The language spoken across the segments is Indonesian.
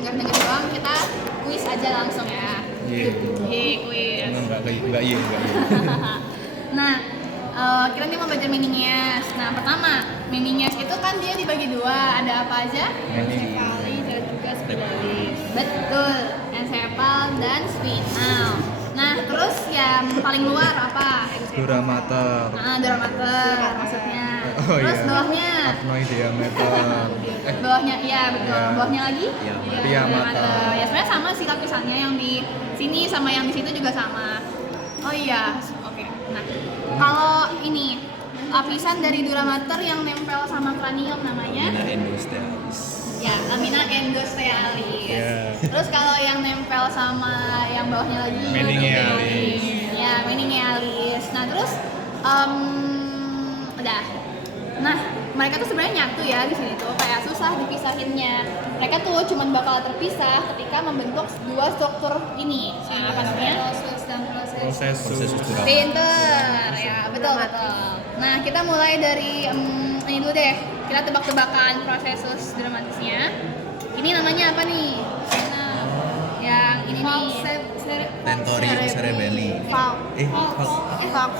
denger doang, kita kuis aja langsung ya. Kuis. Enggak. Nah, kita nih mau belajar meaningless. Nah, pertama, meaningless itu kan dia dibagi dua. Ada apa aja? Encephaly dan juga spinalis. Betul, encepal dan spinal. Nah, terus yang paling luar apa? Dura mater. Dura mater maksudnya. Oh, Terus iya. bawahnya? Arachnoid diameter. Bawahnya, iya betul. Iya. Bawahnya lagi? Pia mater. Ya sebenarnya sama sih lapisannya, yang di sini sama yang di situ juga sama. Oh iya, oke. Nah, kalau ini lapisan dari dura mater yang nempel sama kranium namanya? Lamina endostealis. Ya, lamina endostealis. Yeah. Terus kalau yang nempel sama yang bawahnya lagi? Meningealis. Ya, meningealis. Nah, terus udah. Nah, mereka tuh sebenarnya nyatu ya di sini tuh, kayak susah dipisahinnya. Mereka tuh cuman bakal terpisah ketika membentuk dua struktur ini. Nah, apa namanya? Proses dan Prosesus dura. Pinter, ya betul. Nah, kita mulai dari ini dulu deh. Kita tebak-tebakan prosesus dramatisnya. Ini namanya apa nih? Nah, yang ini nih. Tentorium cerebelli. Valve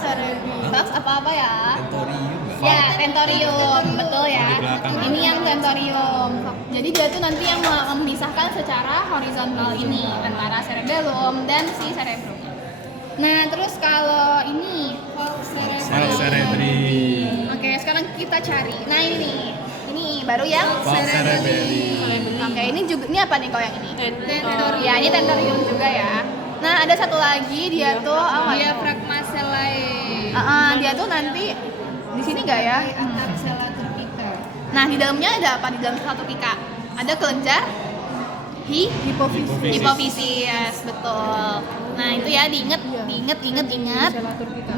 cerebri. Valve apa ya? Tentorium enggak? Ya, tentorium, betul ya. Di belakang. Ini yang tentorium. Jadi dia tuh nanti yang memisahkan secara horizontal ini antara cerebellum dan si cerebrum. Nah, terus kalau ini Valve cerebri. Oke, sekarang kita cari. Nah, ini nih. Ini baru yang Valve cerebelli. Oke, ini juga ini apa nih kalau yang ini? Tentorium. Ya, ini tentorium juga ya. Nah, ada satu lagi dia tuh apa? Diafragma sellae. Dia tuh nanti di sini nggak ya? Antar sela terpika. Nah, di dalamnya ada apa di dalam satu pika? Ada kelenjar hipofisis, betul. Nah, itu ya diinget.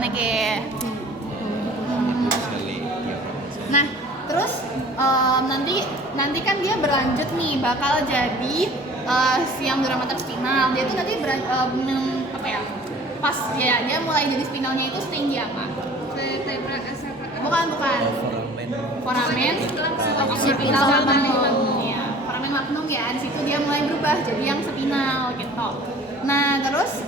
Oke. Nah, terus nanti kan dia berlanjut nih, bakal jadi siang dura mater spinal. Dia tuh nanti apa ya? Pas ya dia mulai jadi spinalnya itu setinggi apa? Vertebra asapa. Bukan. Foramen spinal magnum. Ya, foramen magnum ya. Di situ dia mulai berubah jadi yang spinal gitu. Nah, terus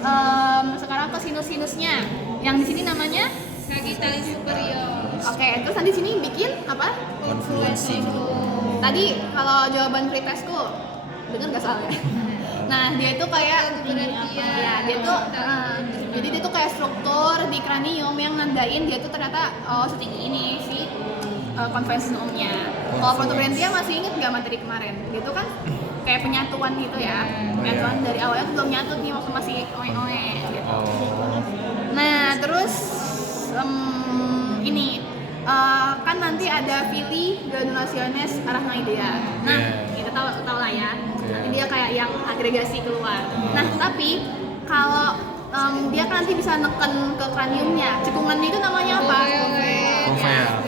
sekarang ke sinus-sinusnya. Yang di sini namanya Sagittalis superior. oke, terus nanti sini bikin apa? Confluencing. Tadi kalau jawaban pretestku bener nggak salah ya? Nah, dia itu kayak ya, dia tuh jadi dia tuh kayak struktur di kranium yang nandain dia tuh ternyata setinggi ini si konvensiumnya. Kalau protubrantia masih inget nggak materi kemarin? Dia tuh kan kayak penyatuan gitu ya. Penyatuan dari awalnya tuh belum nyatu nih waktu masih oe-oe gitu. Nah, terus ini kan nanti ada fili granulationes arachnoidea. Nah, kita tahu lah ya. Nanti dia kayak yang agregasi keluar. Nah, tapi kalau dia kan nanti bisa neken ke kraniumnya. Cekungannya itu namanya apa? Fovea.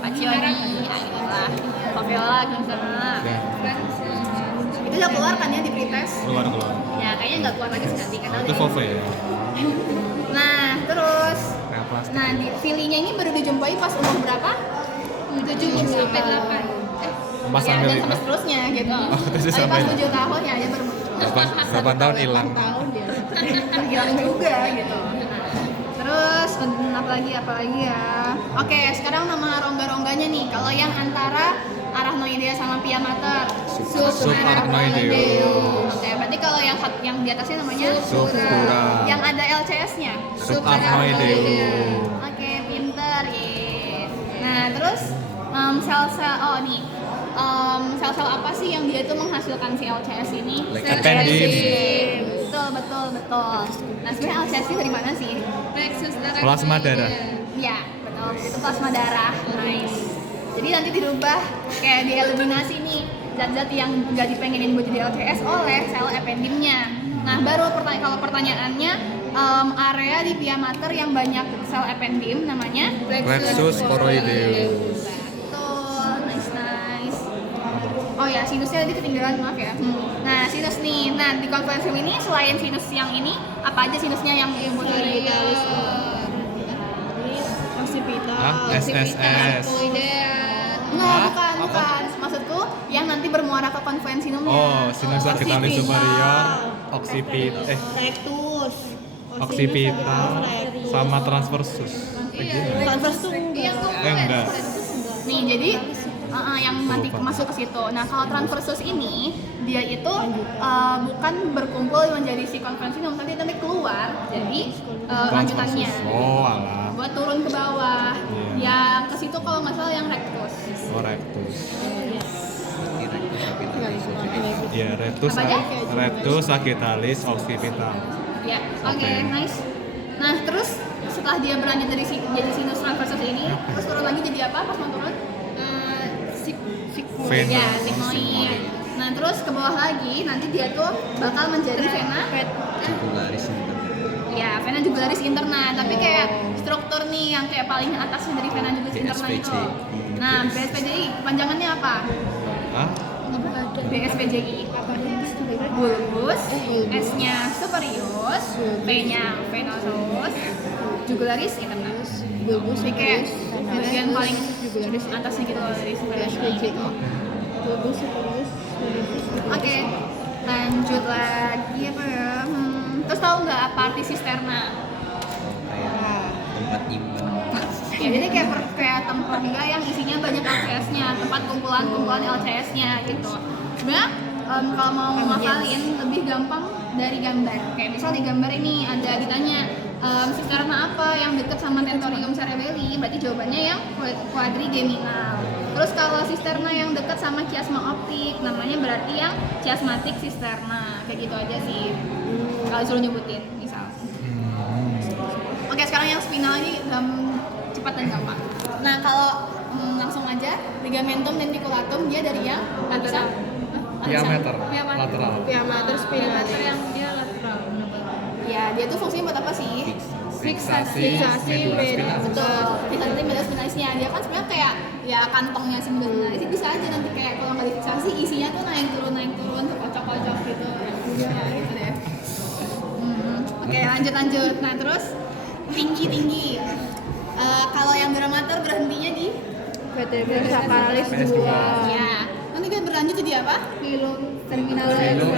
Pacioni, inilah. Fovea gimana? Itu udah keluar kan ya di pretest? Keluar. Ya, kayaknya nggak keluar lagi sekali kan. Itu Fovea. Nah, terus Plastik. nah, di filinya ini baru dijumpai pas umur berapa? 7 sampai 8. Pas Ya, sampai dan sampai seterusnya gitu. terus Tapi pas sampai 7 tahun ya dia baru berapa tahun hilang? hilang juga gitu. Terus apa lagi ya? Oke, sekarang nama rongga-rongganya nih. Kalau yang antara arachnoidea sama pia mater, Subarachnoideus. Oke, berarti kalau yang di atasnya namanya Subdura. yang ada LCS-nya. Subarachnoideus. Oke, pinter ya. Nah, terus sel-sel sel-sel apa sih yang dia tuh menghasilkan si LCS ini? Ependim. Betul. Nah, sebenarnya LCS ini dari mana sih? Plasma darah. Iya, betul. Itu plasma darah. Nice. Jadi nanti dirubah kayak dieliminasi nih zat-zat yang nggak dipengenin buat jadi LCS oleh sel ependimnya. Nah, baru kalau pertanyaannya area di pia mater yang banyak sel ependim namanya Plexus choroideus. betul. Nice. Oh ya, sinusnya tadi ketinggalan, maaf ya. Nah, sinus nih. Nah, di konferensium ini selain sinus yang ini, apa aja sinusnya yang SSS. No, bukan. Maksudku tuh yang nanti bermuara ke konvensinumnya. Oh, sinus sagittalis superior, Rectus, occipital, sama transversus. transversus tuh Iya, Enggak. Nih, jadi yang nanti masuk ke situ. Nah, kalau transversus ini dia itu bukan berkumpul menjadi si konvensinum, tapi nanti keluar jadi lanjutannya. Transversus. Oh, alah. Buat turun ke bawah. Iya. Yang ke situ kalau nggak salah yang rectus. Oh, rectus. Rectus Iya, rectus, Apa aja? rectus, sagittalis, occipital. Ya, oke, Oke. nice. Nah, terus setelah dia berlanjut dari jadi sinus transversus ini, terus turun lagi jadi apa pas mau turun? Vena. Ya, sigmoid. Nah, terus ke bawah lagi, nanti dia tuh bakal menjadi vena. jugularis itu. Ya, vena jugularis interna, tapi kayak struktur nih yang kayak paling atasnya dari vena jugularis interna itu. Nah, BSPJI kepanjangannya apa? Hah? BSPJI. Bulbus, S-nya superius, P-nya venosus, jugularis interna. bulbus, Jadi kayak bagian paling jugularis, atasnya gitu loh dari vena gitu. bulbus, superius, Oke, lanjut lagi apa ya? Terus tahu nggak apa arti sisterna? Kayak tempat nyimpen. Ya, jadi kayak tempat dia yang isinya banyak LCS-nya, tempat kumpulan LCS-nya gitu. Sebenarnya kalau mau ngafalin lebih gampang dari gambar. Kayak misal di gambar ini ada ditanya sisterna apa yang dekat sama tentorium cerebelli, berarti jawabannya yang quadrigeminal. Terus kalau sisterna yang dekat sama chiasma optik, namanya berarti yang chiasmatic sisterna. Kayak gitu aja sih. Kalau disuruh nyebutin, misal. Oke, sekarang yang spinal ini cepat dan gampang. Nah, kalau langsung aja ligamentum denticulatum dia dari yang lateral. Diameter, Diameter. lateral. diameter spinalis, Diameter yang dia lateral. Ya, dia tuh fungsinya buat apa sih? Fiksasi medula spinalis. Betul, fiksasi medula spinalisnya. Dia kan sebenarnya kayak ya kantongnya si medula spinalis. Bisa aja nanti kayak kalau nggak difiksasi isinya tuh naik turun, kocok-kocok gitu. Ya, gitu deh. Oke, lanjut. Nah, terus tinggi. Kalau yang dramatur berhentinya di vertebra sacralis PS2. 2, ya. Nanti dia berlanjut jadi apa? Filum terminal Filum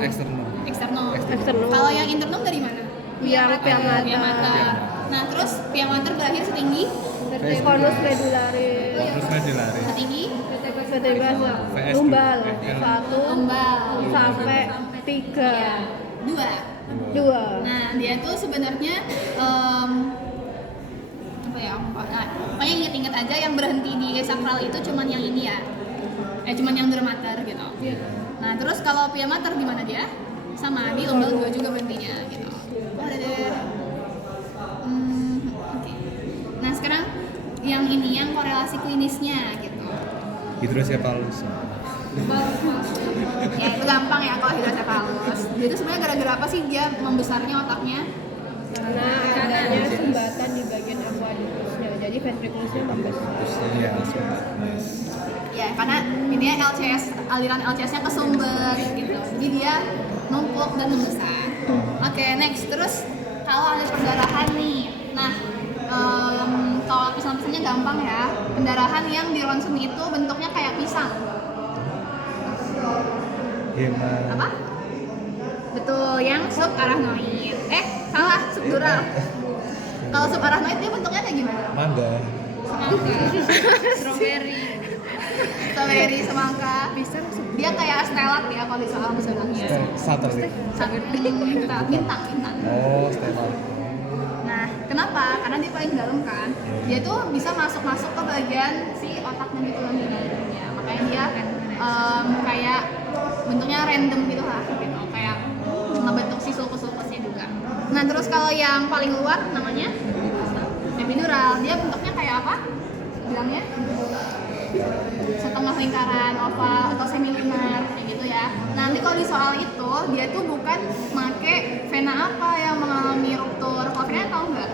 eksternal. Eksternal. Eksternal. Kalau yang internal dari mana? yang Pia piamata, mater. Nah, terus pia mater berakhir setinggi conus medularis, Terus medularis. setinggi vertebra VS2. lumbal VL. 1 lombal sampai 3, dua. 2. Nah, dia tuh sebenarnya apa ya? Nah, pokoknya inget-inget aja yang berhenti di sakral itu cuman yang ini ya. Cuman yang dermater gitu. Nah, terus kalau pia mater di mana dia? Sama di lombal 2 juga berhentinya gitu. Udah deh. Oke. Nah, sekarang yang ini yang korelasi klinisnya gitu. Hidrosepalus. Ya itu gampang ya kalau hidrosepalus. Dia itu sebenarnya gara-gara apa sih dia membesarnya otaknya? Karena adanya sumbatan di bagian aquaductusnya, jadi ventrikulusnya membesar. Iya. Ya, karena ini LCS, aliran LCS-nya kesumber gitu. Jadi dia numpuk dan membesar. Oke, next. Terus kalau ada perdarahan nih. Nah, kalau lapisan-lapisannya gampang ya. Pendarahan yang di ronsen itu bentuknya kayak pisang. Apa? Betul, yang subarachnoid. Salah, subdural. Kalau subarachnoid dia bentuknya kayak gimana? Mangga. strawberry Semangka. Dia kayak stelat ya kalau di soal misalnya. Satelit. Bintang. Oh, stelar. Nah, kenapa? Karena dia paling dalam kan. Dia tuh bisa masuk ke bagian si otaknya gitu loh ini. Ya, makanya dia kayak bentuknya random gitu lah, gitu. Kayak ngebentuk si sulcus-sulcusnya juga. Nah, terus kalau yang paling luar namanya epidural. Dia bentuknya kayak apa? Bilangnya setengah lingkaran, oval atau semilunar kayak gitu ya. Nanti kalau di soal itu dia tuh bukan make vena apa yang mengalami ruptur. Kalau vena tahu nggak?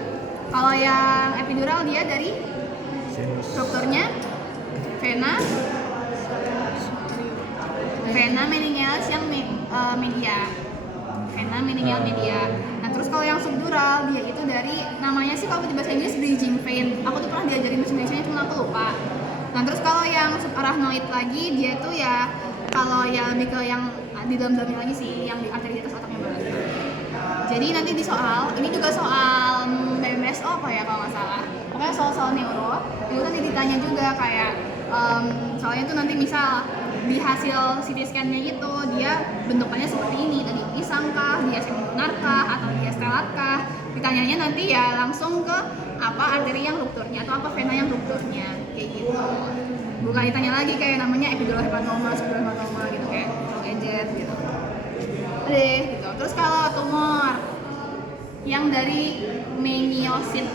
Kalau yang epidural dia dari strukturnya vena meningealis yang media. Vena meningeal media. Nah, terus kalau yang subdural dia itu dari namanya sih kalau di bahasa Inggris bridging vein. Aku tuh pernah diajarin bahasa Indonesia cuma aku lupa. Nah terus kalau yang subarachnoid lagi dia itu ya kalau ya lebih ke yang di dalam-dalamnya lagi sih, yang di arteri di atas otaknya banget. Jadi nanti di soal, ini juga soal BMSO apa ya kalau nggak salah. Pokoknya soal neuro, itu nanti ditanya juga kayak soalnya tuh nanti misal di hasil CT scan-nya itu dia bentukannya seperti ini, tadi pisang kah, dia semilunar kah, atau dia stelat kah. Ditanyanya nanti ya langsung ke apa arteri yang rupturnya atau apa vena yang rupturnya, kayak gitu. Bukan ditanya lagi kayak namanya epidural hepatoma, subdural hepatoma gitu kayak gadget gitu. Deh gitu. Terus kalau tumor yang dari meniosit